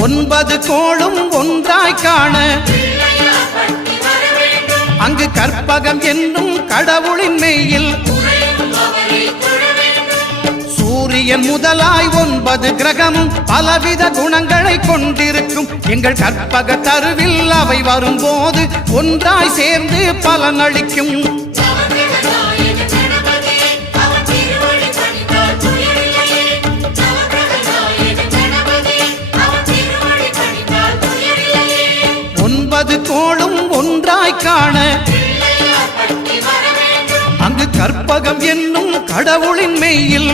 9 கோளும் ஒன்றாய் காண அங்கு கற்பகம் என்னும் கடவுளின் மெய்யில் சூரியன் முதலாய் 9 கிரகமும் பலவித குணங்களை கொண்டிருக்கும் எங்கள் கற்பக தருவில் அவை வரும்போது ஒன்றாய் சேர்ந்து பலனளிக்கும். கோளும் ஒன்றாய் காண அங்கு கற்பகம் என்னும் கடவுளின் மெய்யில்